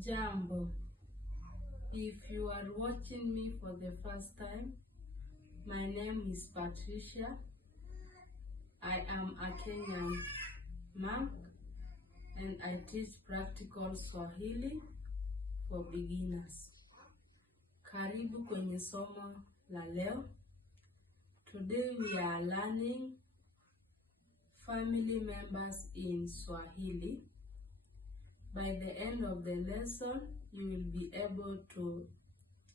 Jambo. If you are watching me for the first time, my name is Patricia. I am a Kenyan monk and I teach practical Swahili for beginners. Karibu kwenye somo la leo. Today we are learning family members in Swahili. By the end of the lesson, you will be able to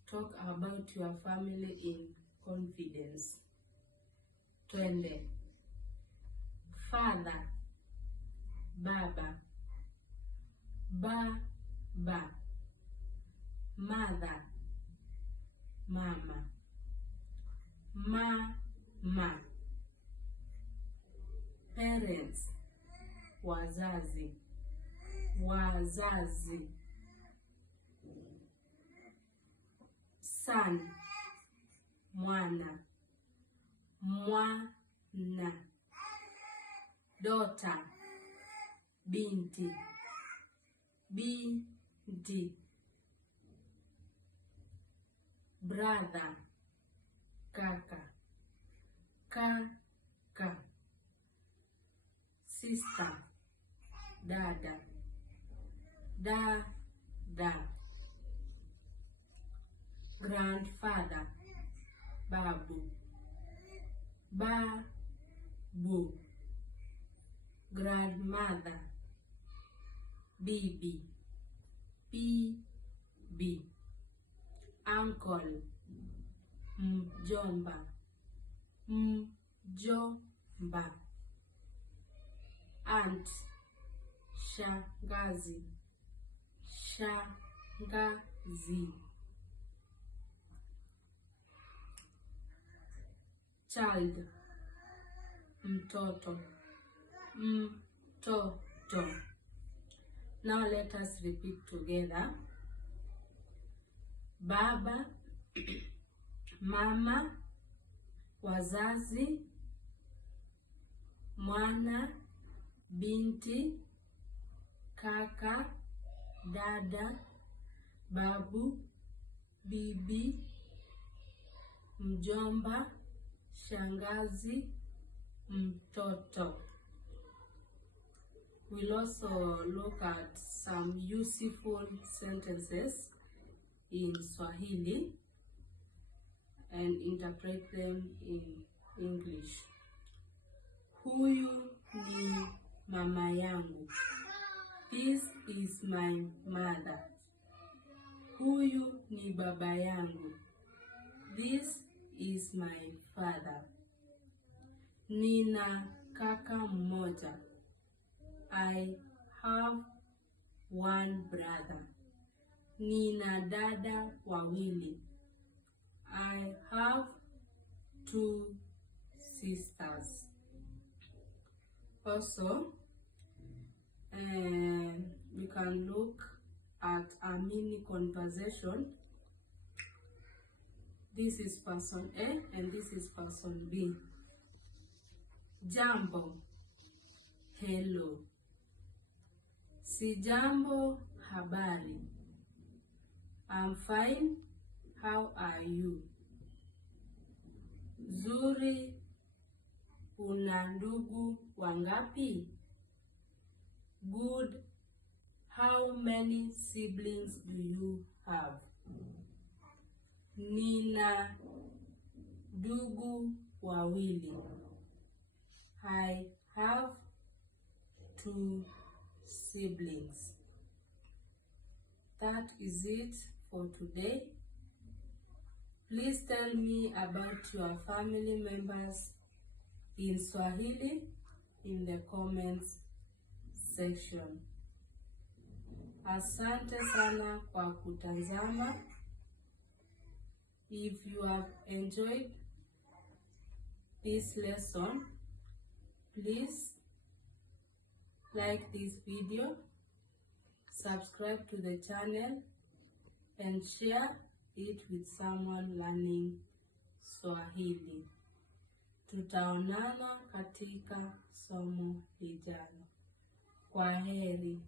talk about your family in confidence. Twende. Father, baba. Baba. Mother, mama. Mama. Parents, wazazi. Wazazi. Son, mwana. Mwana. Daughter, binti. Binti. Brother, kaka. Kaka. Sister, dada. Dada. Grandfather, babu. Babu. Grandmother, bibi. Bibi. Uncle, mjomba. Mjomba. Aunt, shangazi. Shangazi. Child, mtoto. Mtoto. Now let us repeat together. Baba, mama, wazazi, mwana, binti, kaka, dada, babu, bibi, mjomba, shangazi, mtoto. We'll also look at some useful sentences in Swahili and interpret them in English. Huyu ni mama yangu. This is my mother. Huyu ni baba yangu. This is my father. Nina kaka mmoja. I have one brother. Nina dada wawili. I have two sisters. Also, we can look at a mini conversation. This is person A and this is person B. Jambo, hello. Si jambo, habari. I'm fine, how are you? Zuri, una ndugu wangapi? Good, how many siblings do you have? Nina ndugu wawili. I have two siblings. That is it for today. Please tell me about your family members in Swahili in the comments section. Asante sana kwa kutazama. If you have enjoyed this lesson, please like this video, subscribe to the channel, and share it with someone learning Swahili. Tutaonana katika somo lijalo. Kwaheri.